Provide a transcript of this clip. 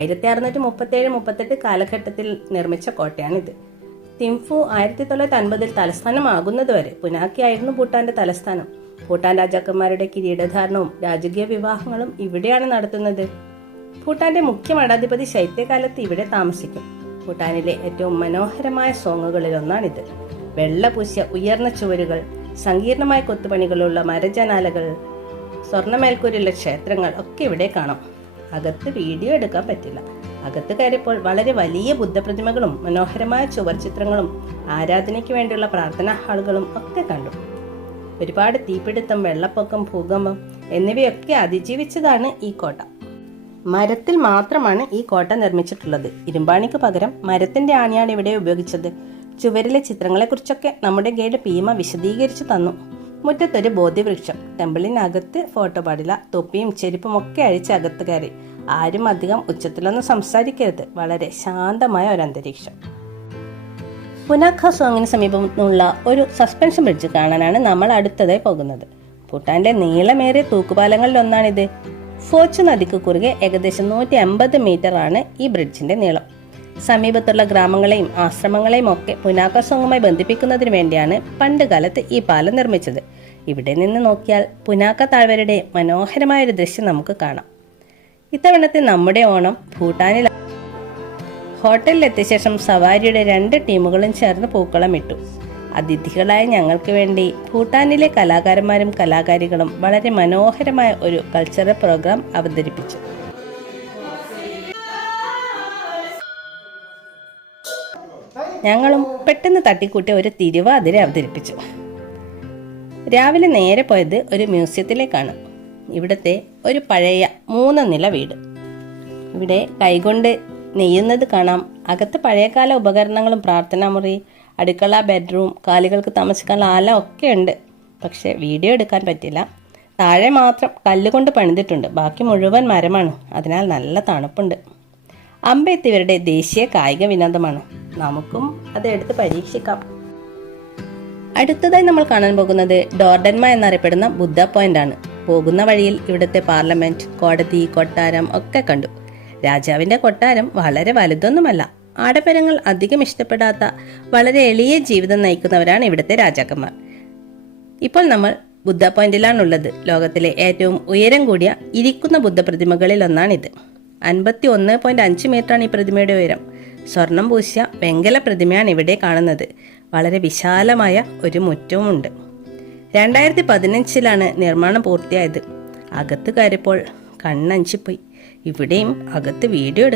1637-38 കാലഘട്ടത്തിൽ നിർമ്മിച്ച കോട്ടയാണിത്. തിംഫു 1950 തലസ്ഥാനമാകുന്നതുവരെ പുനാക്കിയായിരുന്നു ഭൂട്ടാന്റെ തലസ്ഥാനം. ഭൂട്ടാൻ രാജാക്കന്മാരുടെ കിരീടധാരണവും രാജകീയ വിവാഹങ്ങളും ഇവിടെയാണ് നടത്തുന്നത്. ഭൂട്ടാന്റെ മുഖ്യ മഠാധിപതി ശൈത്യകാലത്ത് ഇവിടെ താമസിക്കും. ഭൂട്ടാനിലെ ഏറ്റവും മനോഹരമായ സോങ്ങുകളിൽ ഒന്നാണിത്. വെള്ളപൂശിയ ഉയർന്ന ചുവരുകൾ, സങ്കീർണമായ കൊത്തുപണികളുള്ള മരജനാലകൾ, സ്വർണ്ണമേൽക്കൂരുള്ള ക്ഷേത്രങ്ങൾ ഒക്കെ ഇവിടെ കാണാം. അകത്ത് വീഡിയോ എടുക്കാൻ പറ്റില്ല. അകത്ത് കയറിയപ്പോൾ വളരെ വലിയ ബുദ്ധപ്രതിമകളും മനോഹരമായ ചുവർ ചിത്രങ്ങളും ആരാധനയ്ക്ക് വേണ്ടിയുള്ള പ്രാർത്ഥനാ ഹാളുകളും ഒക്കെ കണ്ടു. ഒരുപാട് തീപിടുത്തം, വെള്ളപ്പൊക്കം, ഭൂകമ്പം എന്നിവയൊക്കെ അതിജീവിച്ചതാണ് ഈ കോട്ട. മരത്തിൽ മാത്രമാണ് ഈ കോട്ട നിർമ്മിച്ചിട്ടുള്ളത്. ഇരുമ്പാണിക്ക് പകരം മരത്തിന്റെ ആണിയാണ് ഇവിടെ ഉപയോഗിച്ചത്. ചുവരിലെ ചിത്രങ്ങളെക്കുറിച്ചൊക്കെ നമ്മുടെ ഗൈഡ് ഭീമ വിശദീകരിച്ചു തന്നു. മുറ്റത്തൊരു ബോധ്യവൃക്ഷം. ടെമ്പിളിനകത്ത് ഫോട്ടോ പാടില്ല. തൊപ്പിയും ചെരുപ്പും ഒക്കെ അഴിച്ച് അകത്ത് കയറി. ആരും അധികം ഉച്ചത്തിലൊന്നും സംസാരിക്കരുത്. വളരെ ശാന്തമായ ഒരു അന്തരീക്ഷം. പുനാഖ സോങ്ങിന് സമീപമുള്ള ഒരു സസ്പെൻഷൻ ബ്രിഡ്ജ് കാണാനാണ് നമ്മൾ അടുത്തതായി പോകുന്നത്. ഭൂട്ടാന്റെ നീളമേറിയ തൂക്കുപാലങ്ങളിലൊന്നാണിത്. ഫോച്ചു നദിക്ക് കുറുകെ ഏകദേശം 150 മീറ്റർ ആണ് ഈ ബ്രിഡ്ജിന്റെ നീളം. സമീപത്തുള്ള ഗ്രാമങ്ങളെയും ആശ്രമങ്ങളെയും ഒക്കെ പുനാഖ സോങ്ങുമായി ബന്ധിപ്പിക്കുന്നതിന് വേണ്ടിയാണ് പണ്ട് കാലത്ത് ഈ പാലം നിർമ്മിച്ചത്. ഇവിടെ നിന്ന് നോക്കിയാൽ പുനാഖ താഴ്വരയുടെ മനോഹരമായ ഒരു ദൃശ്യം നമുക്ക് കാണാം. ഇത്തവണത്തെ നമ്മുടെ ഓണം ഭൂട്ടാനിൽ. ഹോട്ടലിലെത്തിയ ശേഷം സവാരിയുടെ 2 ടീമുകളും ചേർന്ന് പൂക്കളം ഇട്ടു. അതിഥികളായ ഞങ്ങൾക്ക് വേണ്ടി ഭൂട്ടാനിലെ കലാകാരന്മാരും കലാകാരികളും വളരെ മനോഹരമായ ഒരു കൾച്ചറൽ പ്രോഗ്രാം അവതരിപ്പിച്ചു. ഞങ്ങളും പെട്ടെന്ന് തട്ടിക്കൂട്ടി ഒരു തിരുവാതിര അവതരിപ്പിച്ചു. രാവിലെ നേരെ പോയത് ഒരു മ്യൂസിയത്തിലേക്കാണ്. ഇവിടുത്തെ ഒരു പഴയ 3 നില വീട്. ഇവിടെ കൈകൊണ്ട് നെയ്യുന്നത് കാണാം. അകത്ത് പഴയകാല ഉപകരണങ്ങളും പ്രാർത്ഥനാമുറി, അടുക്കള, ബെഡ്റൂം, കാലികൾക്ക് താമസിക്കാനുള്ള ആല ഒക്കെ ഉണ്ട്. പക്ഷെ വീഡിയോ എടുക്കാൻ പറ്റില്ല. താഴെ മാത്രം കല്ലുകൊണ്ട് പണിതിട്ടുണ്ട്. ബാക്കി മുഴുവൻ മരമാണ്. അതിനാൽ നല്ല തണുപ്പുണ്ട്. അമ്പെയ്ത്ത് ഇവരുടെ ദേശീയ കായിക വിനോദമാണ്. നമുക്കും അത് എടുത്ത് പരീക്ഷിക്കാം. അടുത്തതായി നമ്മൾ കാണാൻ പോകുന്നത് ഡോർഡൻമ എന്നറിയപ്പെടുന്ന ബുദ്ധ പോയിന്റ് ആണ്. പോകുന്ന വഴിയിൽ ഇവിടുത്തെ പാർലമെന്റ്, കോടതി, കൊട്ടാരം ഒക്കെ കണ്ടു. രാജാവിന്റെ കൊട്ടാരം വളരെ വലുതൊന്നുമല്ല. ആഡംബരങ്ങൾ അധികം ഇഷ്ടപ്പെടാത്ത വളരെ എളിയ ജീവിതം നയിക്കുന്നവരാണ് ഇവിടുത്തെ രാജാക്കന്മാർ. ഇപ്പോൾ നമ്മൾ ബുദ്ധ പോയിന്റിലാണുള്ളത്. ലോകത്തിലെ ഏറ്റവും ഉയരം കൂടിയ ഇരിക്കുന്ന ബുദ്ധ പ്രതിമകളിൽ ഒന്നാണിത്. 51.5 മീറ്ററാണ് ഈ പ്രതിമയുടെ ഉയരം. സ്വർണം പൂശിയ വെങ്കല പ്രതിമയാണ് ഇവിടെ കാണുന്നത്. വളരെ വിശാലമായ ഒരു മുറ്റവുമുണ്ട്. 2015 നിർമ്മാണം പൂർത്തിയായത്. അകത്ത് കയറിയപ്പോൾ കണ്ണഞ്ചിപ്പോയി. ഇവിടെയും അകത്ത് വീഡിയോ